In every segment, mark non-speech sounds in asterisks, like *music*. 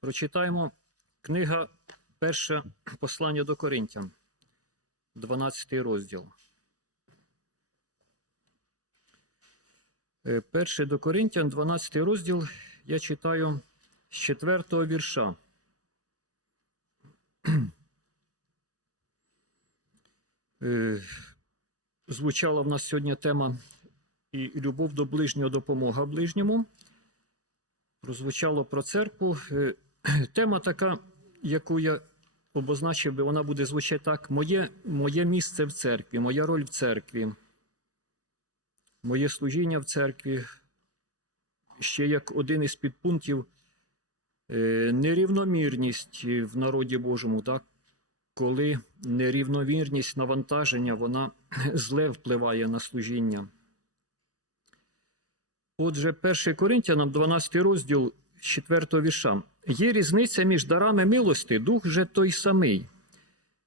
Прочитаємо книга Перше послання до Коринтян, 12 розділ. Е, Перше до Коринтян, 12 розділ, я читаю з 4 вірша. Е, Звучала в нас сьогодні тема і любов до ближнього, допомога ближньому. Прозвучало про церкву. *clears throat* Тема така, яку я обозначив би, вона буде звучати так: моє, моє місце в церкві, моя роль в церкві, моє служіння в церкві. Ще як один із підпунктів е, нерівномірність в народі Божому, так? коли нерівномірність навантаження, вона *clears throat* зле впливає на служіння. Отже, 1 Коринтянам, 12 розділ 4 вірша. Є різниця між дарами милости, дух же той самий.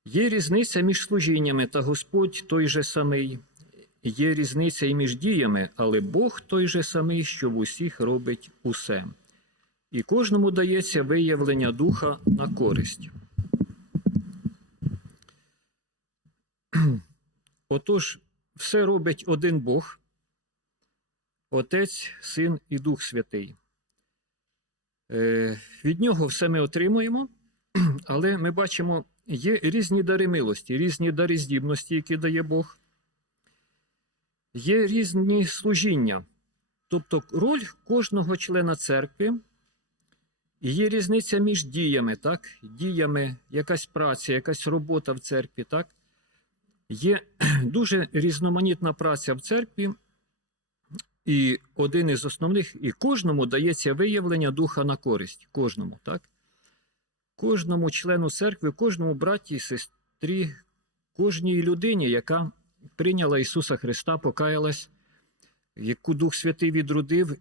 Є різниця між служіннями, та Господь той же самий. Є різниця і між діями, але Бог той же самий, що в усіх робить усе. І кожному дається виявлення духа на користь. *clears throat* Отож, все робить один Бог, Отець, Син і Дух Святий. Е, Від нього все ми отримуємо, *clears throat* але ми бачимо, є різні дари милості, різні дари здібності, які дає Бог. Є різні служіння, тобто роль кожного члена церкви. І є різниця між діями, так? діями, якась праця, якась робота в церкві. так? Є *clears throat* дуже різноманітна праця в церкві, і один із основних, і кожному дається виявлення духа на користь. Кожному, так? Кожному члену церкви, кожному браті і сестрі, кожній людині, яка прийняла Ісуса Христа, покаялась, яку Дух Святий відродив,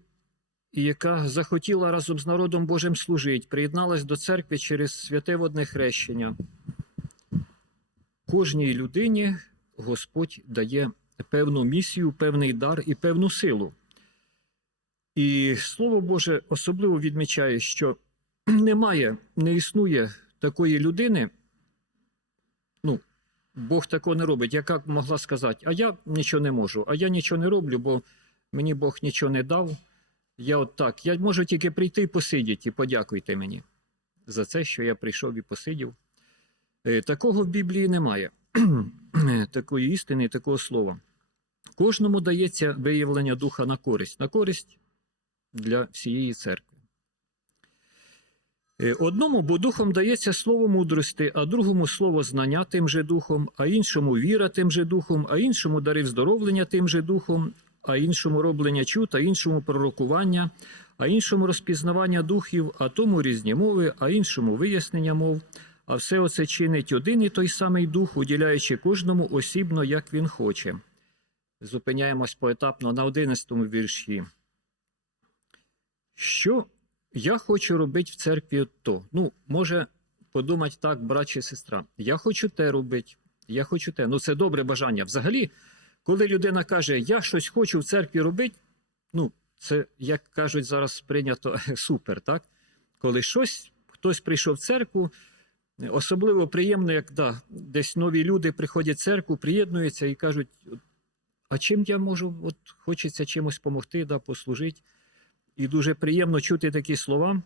і яка захотіла разом з народом Божим служити, приєдналась до церкви через святе водне хрещення. Кожній людині Господь дає певну місію, певний дар і певну силу. І Слово Боже особливо відмічає, що *clears throat* немає, не існує такої людини. Ну, Бог такого не робить, яка могла сказати, а я нічого не можу, а я нічого не роблю, бо мені Бог нічого не дав. Я от так, я можу тільки прийти і посидіти, і подякуйте мені за це, що я прийшов і посидів. Е, Такого в Біблії немає, *clears throat* такої істини, такого слова. Кожному дається виявлення духа на користь, на користь для всієї церкви. Е, Одному, бо духом дається слово мудрости, а другому слово знання тим же духом, а іншому віра тим же духом, а іншому дари вздоровлення тим же духом, а іншому роблення чут, а іншому пророкування, а іншому розпізнавання духів, а тому різні мови, а іншому вияснення мов. А все оце чинить один і той самий дух, уділяючи кожному осібно, як він хоче. Зупиняємось поетапно на 11 вірші. Що я хочу робити в церкві то? Ну, може подумати так, брат чи сестра. Я хочу те робити, я хочу те. Ну, це добре бажання. Взагалі, коли людина каже, я щось хочу в церкві робити, ну, це, як кажуть, зараз прийнято *laughs* супер, так? Коли щось, хтось прийшов в церкву, особливо приємно, як да, десь нові люди приходять в церкву, приєднуються і кажуть, а чим я можу, от хочеться чимось допомогти, да, послужити. І дуже приємно чути такі слова.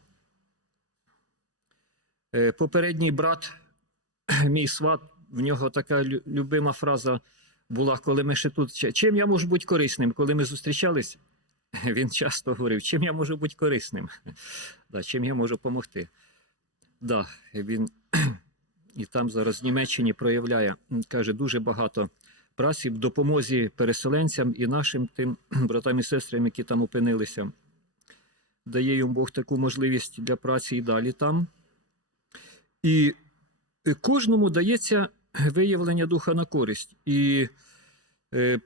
Е, Попередній брат, *clears throat* мій сват, в нього така любима фраза була, коли ми ще тут. Чим я можу бути корисним? Коли ми зустрічались, *laughs* він часто говорив, чим я можу бути корисним, *laughs* да, чим я можу допомогти. Да, він *clears throat* і там зараз в Німеччині проявляє, каже, дуже багато праці в допомозі переселенцям і нашим тим *clears throat* братам і сестрам, які там опинилися. Дає йому Бог таку можливість для праці і далі там. І кожному дається виявлення духа на користь. І е,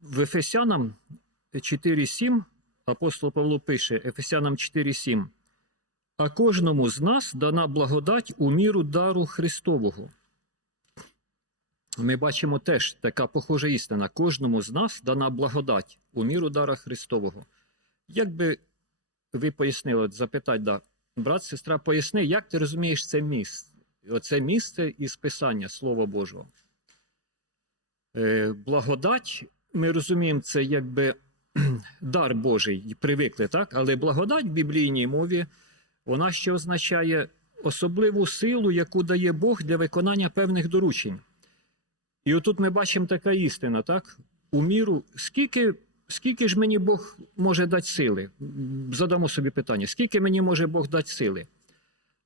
в Ефесянам 4.7 апостол Павло пише Ефесянам 4.7. А кожному з нас дана благодать у міру дару Христового. Ми бачимо теж така похожа істина. Кожному з нас дана благодать у міру дара Христового. Якби ви пояснили, запитати, да, брат, сестра, поясни, як ти розумієш це місце? Оце місце із Писання Слова Божого. Е, благодать, ми розуміємо, це якби *clears throat* дар Божий, привикли, так? Але благодать в біблійній мові, вона ще означає особливу силу, яку дає Бог для виконання певних доручень. І отут ми бачимо така істина, так? У міру, скільки, скільки ж мені Бог може дати сили? Задамо собі питання: скільки мені може Бог дати сили?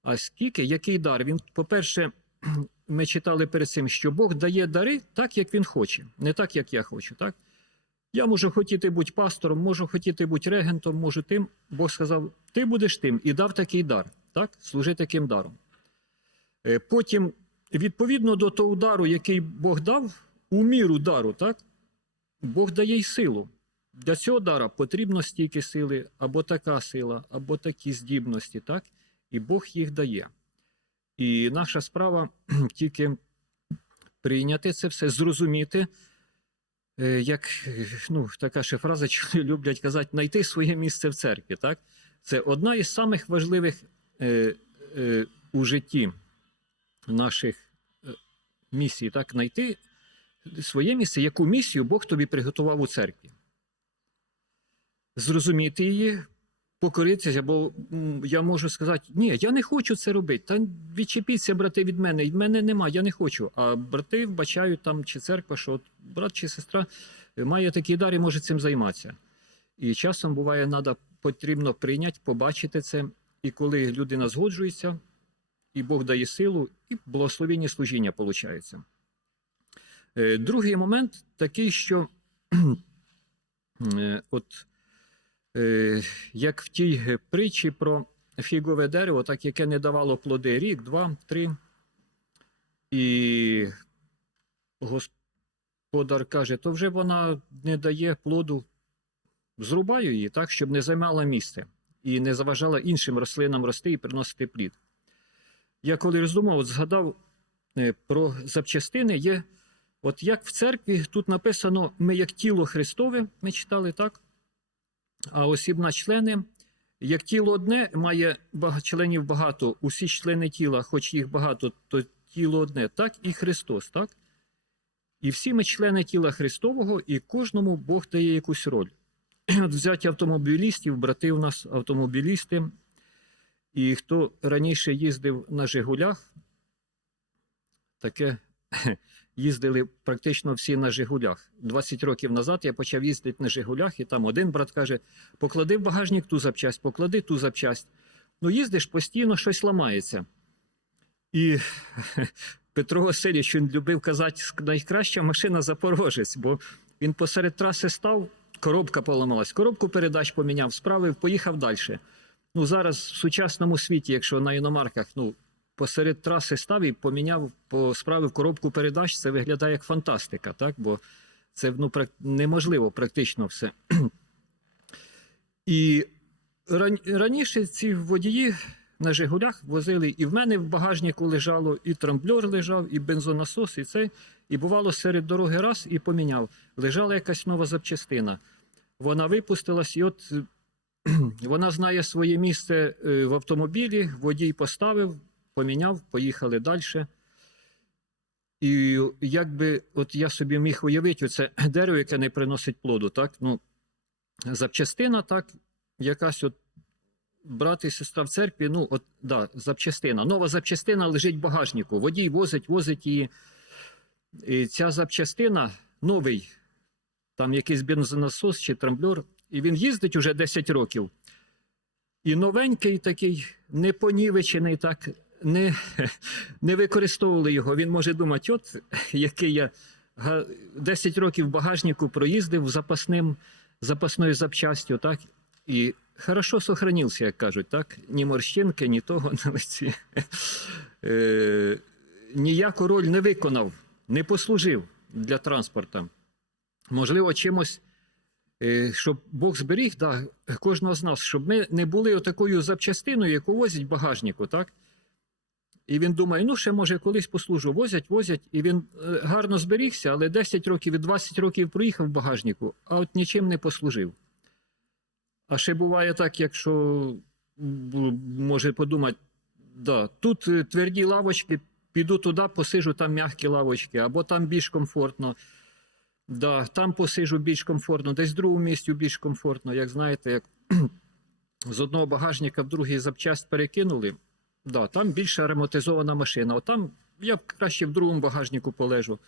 А скільки, який дар? Він, по-перше, *clears throat* ми читали перед цим, що Бог дає дари так, як він хоче, не так, як я хочу. Так? Я можу хотіти бути пастором, можу хотіти бути регентом, можу тим. Бог сказав, ти будеш тим і дав такий дар, так? служи таким даром. Е, Потім, відповідно до того дару, який Бог дав, у міру дару, так? Бог дає й силу. Для цього дара потрібно стільки сили, або така сила, або такі здібності, так? І Бог їх дає. І наша справа *clears throat* тільки прийняти це все, зрозуміти, е, як ну, така ще фраза, *laughs* що люблять казати, знайти своє місце в церкві. Так? Це одна із самих важливих е, е, у житті наших е, місій, так? знайти своє місце, яку місію Бог тобі приготував у церкві. Зрозуміти її, покоритися, бо я можу сказати, ні, я не хочу це робити. Та відчепіться, брати, від мене. Від мене нема, я не хочу. А брати вбачають там чи церква, що от брат чи сестра е, має такий дар і може цим займатися. І часом буває, надо, потрібно прийняти, побачити це. І коли людина згоджується, і Бог дає силу, і благословіння служіння виходить. Е, Другий момент такий, що е, от е, як в тій притчі про фігове дерево, так яке не давало плоди рік, два, три. І господар каже, то вже вона не дає плоду, зрубаю її так, щоб не займала місце і не заважала іншим рослинам рости і приносити плід. Я коли роздумав, от згадав е, про запчастини, є, от як в церкві тут написано, ми як тіло Христове, ми читали так, а осібна члени, як тіло одне має членів багато, усі члени тіла, хоч їх багато, то тіло одне, так і Христос, так? І всі ми члени тіла Христового, і кожному Бог дає якусь роль. *clears throat* От взяті автомобілістів, брати у нас автомобілісти, і хто раніше їздив на Жигулях, таке *laughs* їздили практично всі на Жигулях. 20 років назад я почав їздити на Жигулях, і там один брат каже: поклади в багажник ту запчасть, поклади ту запчасть. Ну, їздиш постійно, щось ламається. І *laughs* Петро Васильович він любив казати, найкраща машина Запорожець, бо він посеред траси став, коробка поламалась, коробку передач поміняв, справив, поїхав далі. Ну, зараз в сучасному світі, якщо на іномарках, ну, посеред траси став і поміняв, справив коробку передач, це виглядає як фантастика, так? бо це ну, неможливо практично все. *clears throat* І раніше ці водії на Жигулях возили, і в мене в багажнику лежало, і трамблер лежав, і бензонасос, і це. І бувало серед дороги раз і поміняв. Лежала якась нова запчастина. Вона випустилась, і от *clears throat* вона знає своє місце е, в автомобілі, водій поставив, поміняв, поїхали далі. І якби от я собі міг уявити, оце *clears throat* дерево, яке не приносить плоду, так? Ну, запчастина, так, якась от брат і сестра в церкві, ну, от, да, запчастина. Нова запчастина лежить в багажнику. Водій возить, возить її. І ця запчастина новий, там якийсь бензонасос чи трамблер, і він їздить уже 10 років. І новенький такий, не понівечений, так, не, *laughs* не використовували його. Він може думати, от який я 10 років в багажнику проїздив запасним, запасною запчастю, так, і хорошо сохранився, як кажуть, так? Ні морщинки, ні того на лиці. *laughs* Е, ніяку роль не виконав, не послужив для транспорту. Можливо, чимось, щоб Бог зберіг да, кожного з нас, щоб ми не були отакою запчастиною, яку возять в багажнику, так? І він думає, ну ще може колись послужу. Возять, возять, і він е, гарно зберігся, але 10 років і 20 років проїхав в багажнику, а от нічим не послужив. А ще буває так, якщо може подумати, да, тут е, тверді лавочки, піду туди, посижу, там м'які лавочки, або там більш комфортно. Да, там посижу більш комфортно, десь в другому місці більш комфортно. Як знаєте, як *clears throat* з одного багажника в другий запчасть перекинули, да, там більш ароматизована машина. От там я б краще в другому багажнику полежу.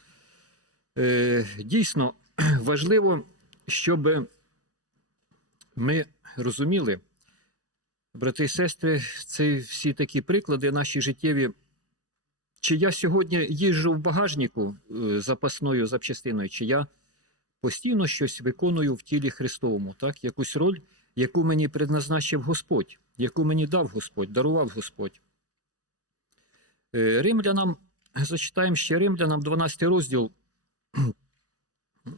Е, дійсно, *clears throat* важливо, щоб ми розуміли, брати і сестри, це всі такі приклади наші життєві. Чи я сьогодні їжджу в багажнику е, запасною запчастиною, чи я постійно щось виконую в тілі Христовому, так? якусь роль, яку мені предназначив Господь, яку мені дав Господь, дарував Господь. Е, Римлянам, зачитаємо ще Римлянам 12 розділ,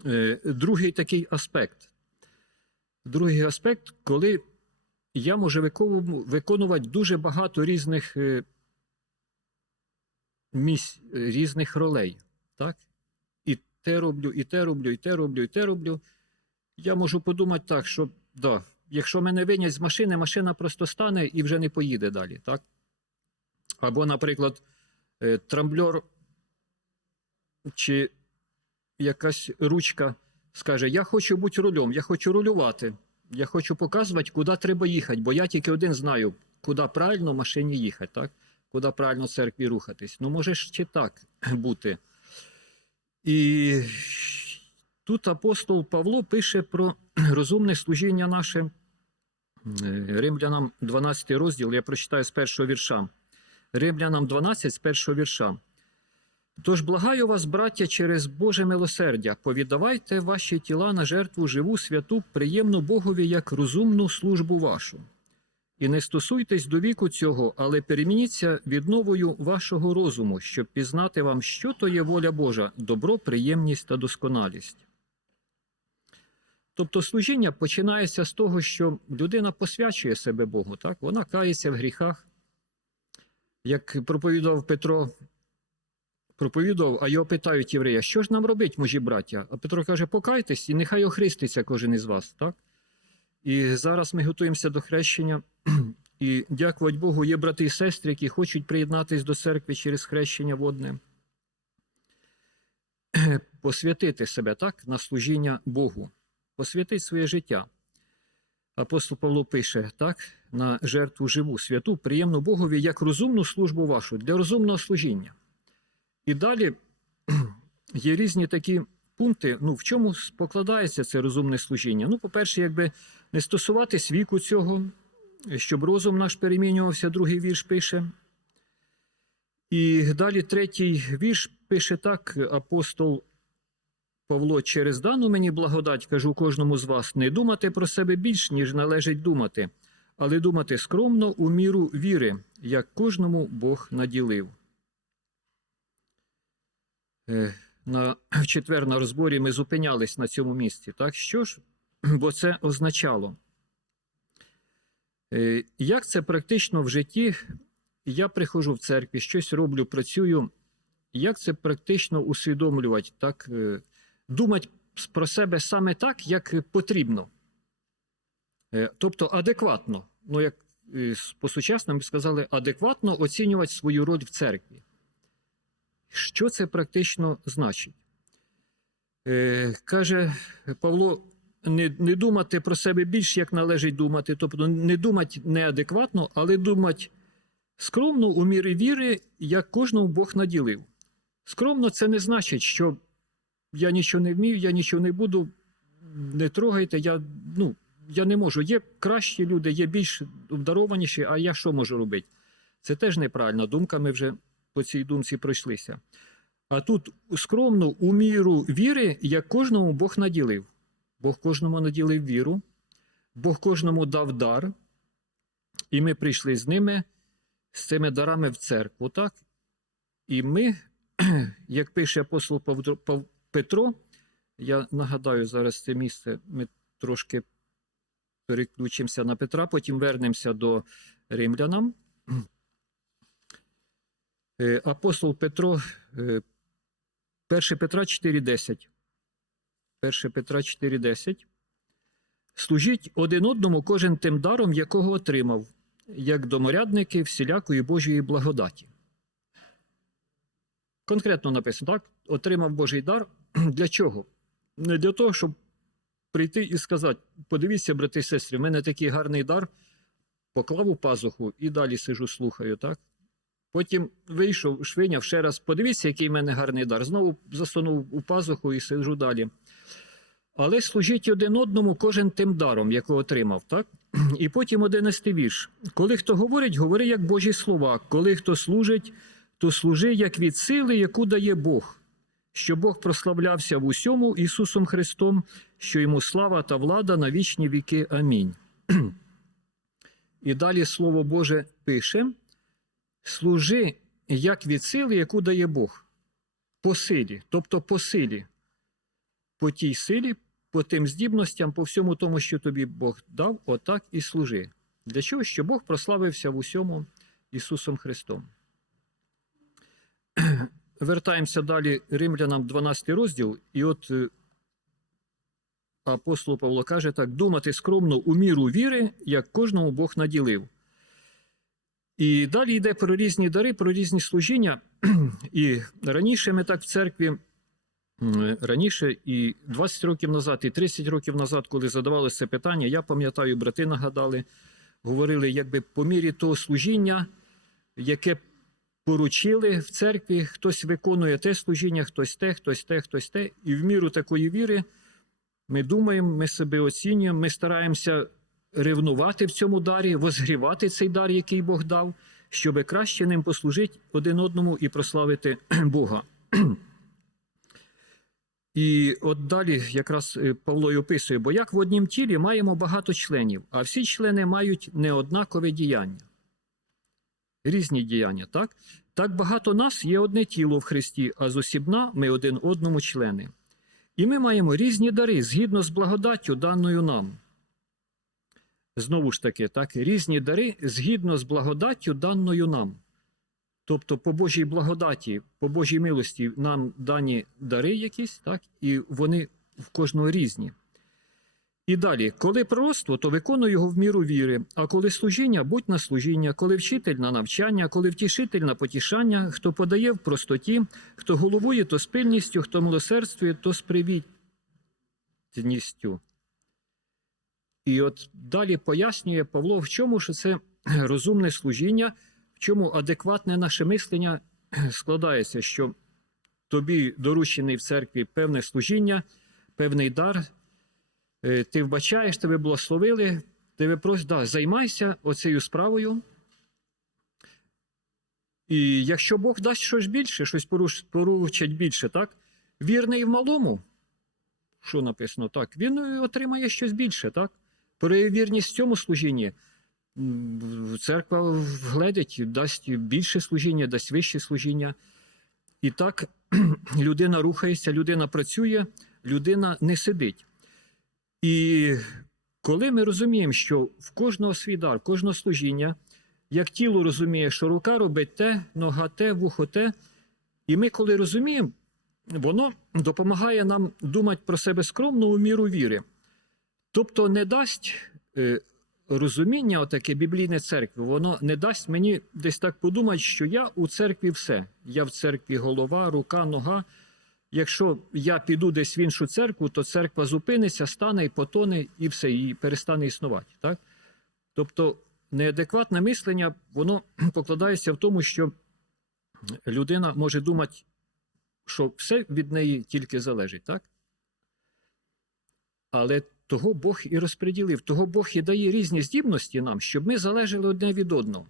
Е, другий такий аспект. Другий аспект, коли я можу виконувати дуже багато різних місць, е, різних ролей. Так? І те роблю, і те роблю, і те роблю, і те роблю. Я можу подумати так, що да, якщо мене винять з машини, машина просто стане і вже не поїде далі. Так? Або, наприклад, е, трамблер чи якась ручка скаже: Я хочу бути рулем, я хочу рулювати, я хочу показувати, куди треба їхати, бо я тільки один знаю, куди правильно машині їхати, так? Куди правильно церкві рухатись. Ну, може ще так *clears throat* бути. І тут апостол Павло пише про *clears throat* розумне служіння наше. Римлянам 12 розділ, я прочитаю з першого вірша. Римлянам 12 з першого вірша. Тож благаю вас, браття, через Боже милосердя, повіддавайте ваші тіла на жертву живу, святу, приємну Богові як розумну службу вашу. І не стосуйтесь до віку цього, але перемініться відновою вашого розуму, щоб пізнати вам, що то є воля Божа, добро, приємність та досконалість. Тобто служіння починається з того, що людина посвячує себе Богу, так? вона кається в гріхах. Як проповідав Петро, проповідав, а його питають єврея, що ж нам робить, мужі браття? А Петро каже, покайтесь і нехай охриститься кожен із вас. Так? І зараз ми готуємося до хрещення. І дякувати Богу, є брати і сестри, які хочуть приєднатися до церкви через хрещення водне. Посвятити себе так, на служіння Богу, посвятити своє життя. Апостол Павло пише так, на жертву живу, святу, приємну Богові, як розумну службу вашу для розумного служіння. І далі є різні такі пункти, ну, в чому покладається це розумне служіння. Ну, по-перше, якби не стосуватись віку цього, щоб розум наш перемінювався, другий вірш пише. І далі третій вірш пише так апостол Павло, через дану мені благодать кажу кожному з вас, не думати про себе більш, ніж належить думати, але думати скромно у міру віри, як кожному Бог наділив. На *clears throat* в четвер на розборі ми зупинялись на цьому місці. Так що ж? *clears throat* Бо це означало. Е, Як це практично в житті? Я приходжу в церкві, щось роблю, працюю. Як це практично усвідомлювати, так, е, думати про себе саме так, як потрібно? Е, Тобто адекватно, ну як е, по-сучасному сказали, адекватно оцінювати свою роль в церкві. Що це практично значить? Е, каже Павло, не, не думати про себе більш, як належить думати, тобто не думати неадекватно, але думати скромно у мірі віри, як кожному Бог наділив. Скромно це не значить, що я нічого не вмію, я нічого не буду, не трогайте, я, ну, я не можу. Є кращі люди, є більш обдарованіші, а я що можу робити? Це теж неправильна думка, ми вже по цій думці пройшлися. А тут скромно у міру віри, як кожному Бог наділив. Бог кожному наділив віру, Бог кожному дав дар, і ми прийшли з ними, з цими дарами в церкву. так? І ми, *clears throat* як пише апостол Петро, я нагадаю зараз це місце, ми трошки переключимося на Петра, потім вернемося до римлянам. Е, Апостол Петро, е, 1 Петра 4,10. 1 Петра 4,10. Служіть один одному кожен тим даром, якого отримав, як доморядники всілякої Божої благодаті. Конкретно написано, так? Отримав Божий дар. *clears throat* Для чого? Не для того, щоб прийти і сказати: подивіться, брати і сестри, в мене такий гарний дар, поклав у пазуху і далі сижу, слухаю, так? Потім вийшов, швиняв ще раз, подивіться, який в мене гарний дар. Знову засунув у пазуху і сиджу далі. Але служіть один одному кожен тим даром, якого отримав, так? І потім одинадцятий вірш. Коли хто говорить, говори як Божі слова. Коли хто служить, то служи як від сили, яку дає Бог, що Бог прославлявся в усьому Ісусом Христом, що йому слава та влада на вічні віки. Амінь. *clears throat* І далі Слово Боже пише: служи як від сили, яку дає Бог, по силі, тобто по силі, по тій силі, по тим здібностям, по всьому тому, що тобі Бог дав, отак і служи. Для чого? Щоб Бог прославився в усьому Ісусом Христом. *clears throat* Вертаємося далі Римлянам 12 розділ, і от е, апостол Павло каже так: думати скромно у міру віри, як кожному Бог наділив. І далі йде про різні дари, про різні служіння. *clears throat* І раніше ми так в церкві, раніше і 20 років назад, і 30 років назад, коли задавали це питання, я пам'ятаю, брати нагадали, говорили, якби по мірі того служіння, яке поручили в церкві, хтось виконує те служіння, хтось те, хтось те, хтось те. І в міру такої віри ми думаємо, ми себе оцінюємо, ми стараємося ревнувати в цьому дарі, возгрівати цей дар, який Бог дав, щоб краще ним послужити один одному і прославити *clears throat* Бога. І от далі якраз е, Павло й описує, бо як в однім тілі маємо багато членів, а всі члени мають неоднакове діяння. Різні діяння, так? Так багато нас є одне тіло в Христі, а зосібна ми один одному члени. І ми маємо різні дари згідно з благодаттю, даною нам. Знову ж таки, так, різні дари згідно з благодаттю, даною нам. Тобто, по Божій благодаті, по Божій милості нам дані дари якісь, так, і вони в кожного різні. І далі, коли пророцтво, то виконуй його в міру віри, а коли служіння, будь на служіння, коли вчитель на навчання, коли втішитель на потішання, хто подає в простоті, хто головує, то з пильністю, хто милосердствує, то з привітністю. І от далі пояснює Павло, в чому ж це *clears throat* розумне служіння, в чому адекватне наше мислення *clears throat* складається, що тобі доручений в церкві певне служіння, певний дар. Е, Ти вбачаєш, тебе благословили, тебе просять, да, займайся оцією справою. І якщо Бог дасть щось більше, щось поруч- поручать більше, так? Вірний в малому, що написано, так, він отримає щось більше, так? Прояви вірність цьому служінні. Церква вгледить, дасть більше служіння, дасть вище служіння. І так *clears throat* людина рухається, людина працює, людина не сидить. І коли ми розуміємо, що в кожного свій дар, кожного служіння, як тіло розуміє, що рука робить те, нога те, вухо те, і ми, коли розуміємо, воно допомагає нам думати про себе скромно у міру віри. Тобто не дасть е, розуміння, отаке біблійне церкви, воно не дасть мені десь так подумати, що я у церкві все. Я в церкві голова, рука, нога. Якщо я піду десь в іншу церкву, то церква зупиниться, стане і потоне, і все, і перестане існувати. Так? Тобто неадекватне мислення, воно *clears throat* покладається в тому, що людина може думати, що все від неї тільки залежить, так? Але того Бог і розподілив, того Бог і дає різні здібності нам, щоб ми залежали одне від одного.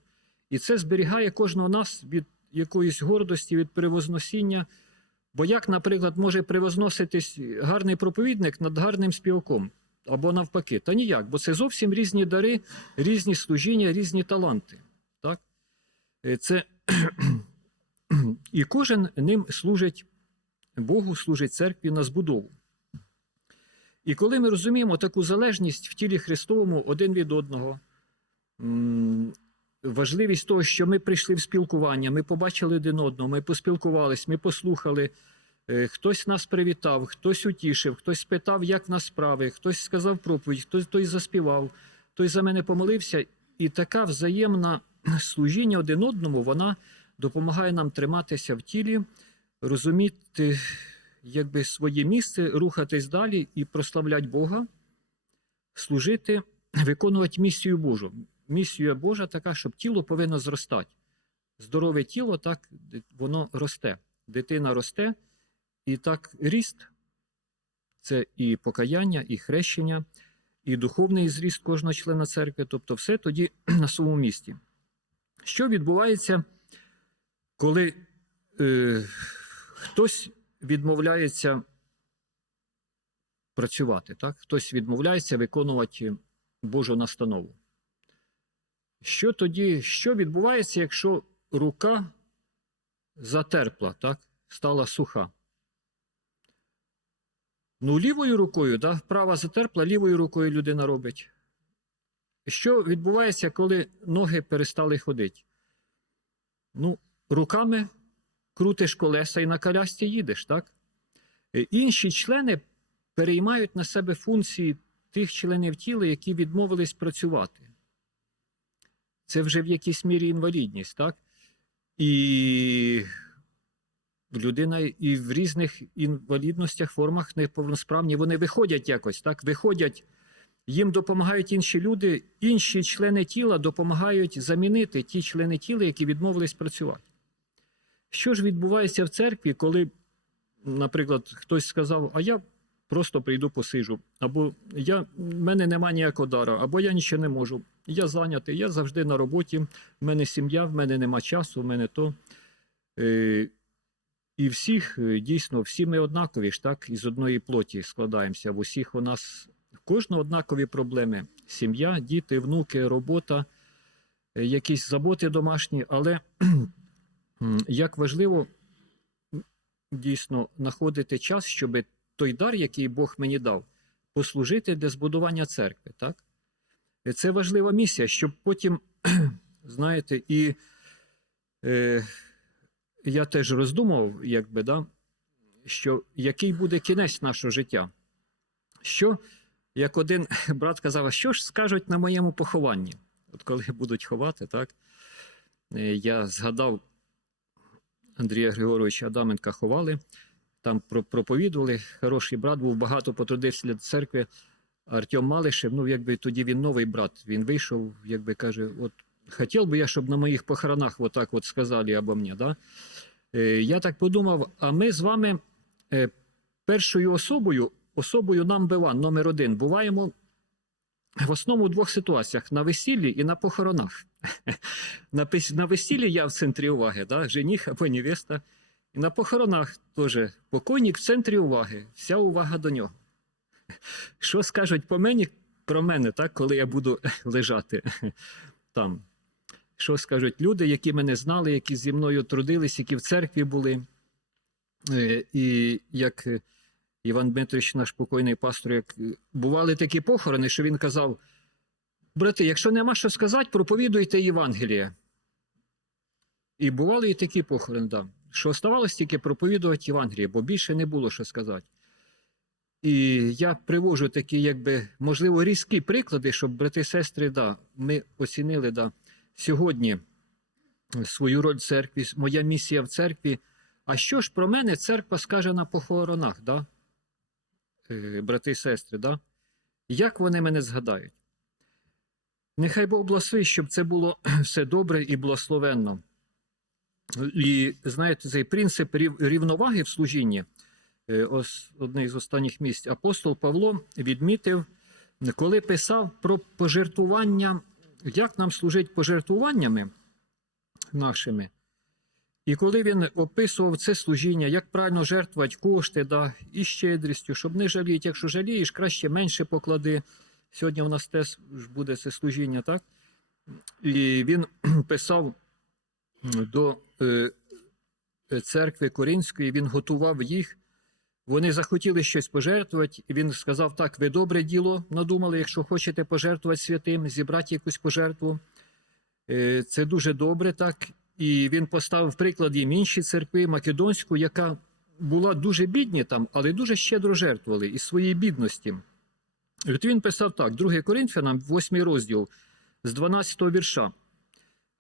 І це зберігає кожного нас від якоїсь гордості, від перевозносіння. Бо як, наприклад, може превозноситись гарний проповідник над гарним співаком? Або навпаки, та ніяк, бо це зовсім різні дари, різні служіння, різні таланти. Так? Е, Це... *clears throat* І кожен ним служить Богу, служить церкві на збудову. І коли ми розуміємо таку залежність в тілі Христовому один від одного, важливість того, що ми прийшли в спілкування, ми побачили один одного, ми поспілкувались, ми послухали, Е, Хтось нас привітав, хтось утішив, хтось спитав, як нас справи, хтось сказав проповідь, хтось той заспівав, хтось за мене помолився. І така взаємна *clears throat* служіння один одному, вона допомагає нам триматися в тілі, розуміти якби, своє місце, рухатись далі і прославляти Бога, служити, виконувати місію Божу. Місія Божа така, щоб тіло повинно зростати. Здорове тіло, так, воно росте. Дитина росте, і так ріст це і покаяння, і хрещення, і духовний зріст кожного члена церкви, тобто все тоді *clears throat* на своєму місці. Що відбувається, коли е, хтось відмовляється працювати, так? хтось відмовляється виконувати Божу настанову? Що тоді, що відбувається, якщо рука затерпла, так? стала суха? Ну, лівою рукою, да, права затерпла, лівою рукою людина робить. Що відбувається, коли ноги перестали ходити? Ну, руками крутиш колеса і на колясці їдеш, так? Е, Інші члени переймають на себе функції тих членів тіла, які відмовились працювати. Це вже в якійсь мірі інвалідність, так? І людина і в різних інвалідностях, формах неповносправні, вони виходять якось, так? Виходять, їм допомагають інші люди, інші члени тіла допомагають замінити ті члени тіла, які відмовились працювати. Що ж відбувається в церкві, коли, наприклад, хтось сказав, а я просто прийду посижу, або я, в мене немає ніякого дара, або я нічого не можу. Я зайнятий, я завжди на роботі, в мене сім'я, в мене нема часу, в мене то. Е, і всіх, е, дійсно, всі ми однакові ж, так, із одної плоті складаємося. В усіх у нас в кожного однакові проблеми: сім'я, діти, внуки, робота, е, якісь заботи домашні, але як важливо дійсно знаходити час, щоб той дар, який Бог мені дав, послужити для збудування церкви. Так? Це важлива місія, щоб потім, *clears throat* знаєте, і е, я теж роздумав, якби, да, що який буде кінець нашого життя. Що, як один *clears throat* брат казав, що ж скажуть на моєму похованні? От коли *laughs* будуть ховати, так? е, Я згадав Андрія Григоровича Адаменка ховали, там проповідували. Хороший брат був, багато потрудився для церкви. Артем Малишев, ну, якби тоді він новий брат. Він вийшов, якби каже, от хотів би я, щоб на моїх похоронах вот так от сказали обо мені. Да? Е, я так подумав, а ми з вами е, першою особою, особою number one, номер один, буваємо в основному в двох ситуаціях: на весіллі і на похоронах. *laughs* На, весіллі я в центрі уваги, да? жених або невеста. І на похоронах теж покойник в центрі уваги, вся увага до нього. *laughs* Що скажуть по мені, про мене, так, коли я буду *laughs* лежати там? Що скажуть люди, які мене знали, які зі мною трудились, які в церкві були. Е, І як Іван Дмитрович, наш покойний пастор, як е, бували такі похорони, що він казав: брати, якщо нема що сказати, проповідуйте Євангеліє. І бували і такі похорони, да, що оставалось тільки проповідувати Євангеліє, бо більше не було що сказати. І я привожу такі, якби, можливо, різкі приклади, щоб брати і сестри, да, ми оцінили да, сьогодні свою роль в церкві, моя місія в церкві. А що ж про мене церква скаже на похоронах, да? Е, брати і сестри, да? як вони мене згадають? Нехай Бог благословить, щоб це було *clears throat* все добре і благословенно. І знаєте, цей принцип рівноваги в служінні, е, одне з останніх місць, апостол Павло відмітив, коли писав про пожертвування, як нам служить пожертвуваннями нашими. І коли він описував це служіння, як правильно жертвувати кошти да, і щедрістю, щоб не жаліти, якщо жалієш, краще менше поклади. Сьогодні у нас теж буде це служіння, так? І він *clears throat* писав до е, церкви Коринської, він готував їх. Вони захотіли щось пожертвувати, і він сказав: так, ви добре діло надумали, якщо хочете пожертвувати святим, зібрати якусь пожертву. Е, Це дуже добре, так. І він поставив приклад їм інші церкви Македонську, яка була дуже бідні там, але дуже щедро жертвували із своєї бідності. І от він писав так: 2 Коринфянам, 8 розділ з 12 вірша.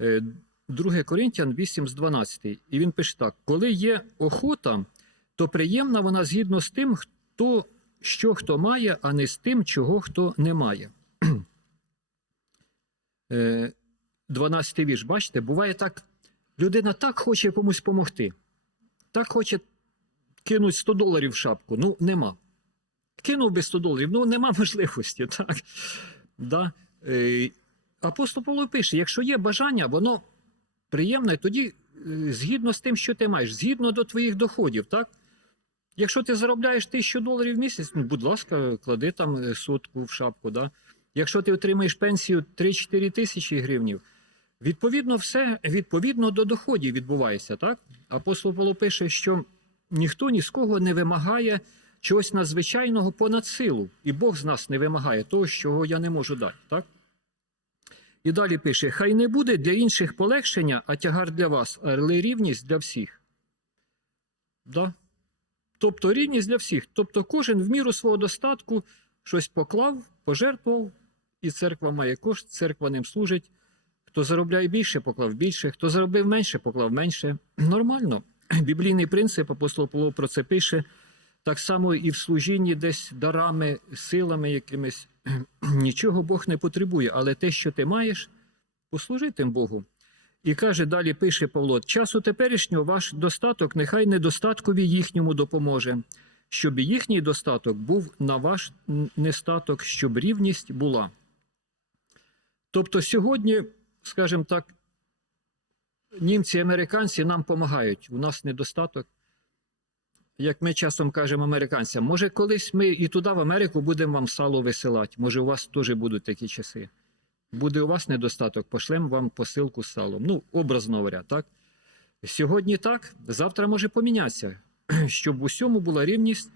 Е, 2 Коринтян 8 з 12. І він пише так: коли є охота, то приємна вона згідно з тим, хто що хто має, а не з тим, чого хто не має. Е, 12 вірш, бачите, буває так, людина так хоче комусь допомогти, так хоче кинуть 100 доларів в шапку, ну нема. Кинув би 100 доларів, ну нема *laughs* можливості. Так? Да? Е, апостол Павло пише: якщо є бажання, воно приємне, тоді е, згідно з тим, що ти маєш, згідно до твоїх доходів, так? Якщо ти заробляєш тисячу доларів в місяць, ну, будь ласка, клади там е, сотку в шапку. Да? Якщо ти отримаєш пенсію 3-4 тисячі гривнів, відповідно, все відповідно до доходів відбувається. Так? Апостол Павло пише, що ніхто ні з кого не вимагає чогось надзвичайного понад силу, і Бог з нас не вимагає того, чого я не можу дати. Так? І далі пише: хай не буде для інших полегшення, а тягар для вас, але рівність для всіх. Да? Тобто рівність для всіх. Тобто кожен в міру свого достатку щось поклав, пожертвував, і церква має кошт, церква ним служить. Хто заробляє більше, поклав більше, хто заробив менше, поклав менше. *clears throat* Нормально. *clears throat* Біблійний принцип, апостол Павло про це пише. Так само і в служінні десь дарами, силами якимись. *clears throat* Нічого Бог не потребує, але те, що ти маєш, послужи тим Богу. І каже, далі пише Павло: часу теперішнього ваш достаток нехай недостаткові їхньому допоможе, щоб їхній достаток був на ваш нестаток, щоб рівність була. Тобто сьогодні, скажімо так, німці і американці нам допомагають. У нас недостаток. Як ми часом кажемо американцям, може, колись ми і туди, в Америку, будемо вам сало висилати. Може, у вас теж будуть такі часи. Буде у вас недостаток, пошлемо вам посилку з салом. Ну, образно говоря, так? Сьогодні так, завтра може помінятися, *clears throat* щоб в усьому була рівність,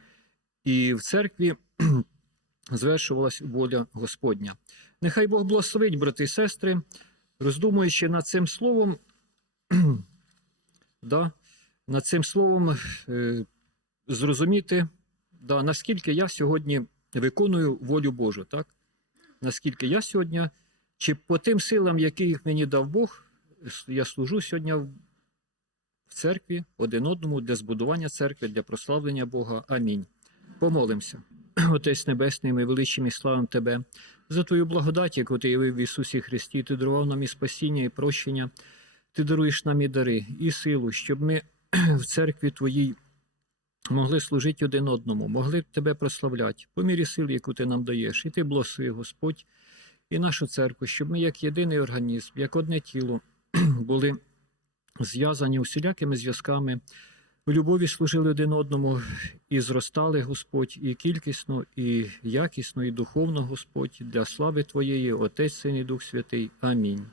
і в церкві *clears throat* звершувалась воля Господня. Нехай Бог благословить, брати і сестри, роздумуючи над цим словом, *clears throat* да, над цим словом е, зрозуміти, да, наскільки я сьогодні виконую волю Божу, так? Наскільки я сьогодні, чи по тим силам, які мені дав Бог, я служу сьогодні в церкві один одному для збудування церкви, для прославлення Бога. Амінь. Помолимося. *clears throat* Отець Небесний, ми величимо і славимо Тебе за Твою благодать, яку Ти явив в Ісусі Христі. Ти дарував нам і спасіння, і прощення. Ти даруєш нам і дари, і силу, щоб ми *clears throat* в церкві Твоїй могли служити один одному, могли Тебе прославляти по мірі сил, яку Ти нам даєш. І Ти благослови, Господь, і нашу церкву, щоб ми, як єдиний організм, як одне тіло, *clears throat* були зв'язані усілякими зв'язками, в любові служили один одному і зростали, Господь, і кількісно, і якісно, і духовно, Господь, для слави Твоєї, Отець, Син і Дух Святий. Амінь.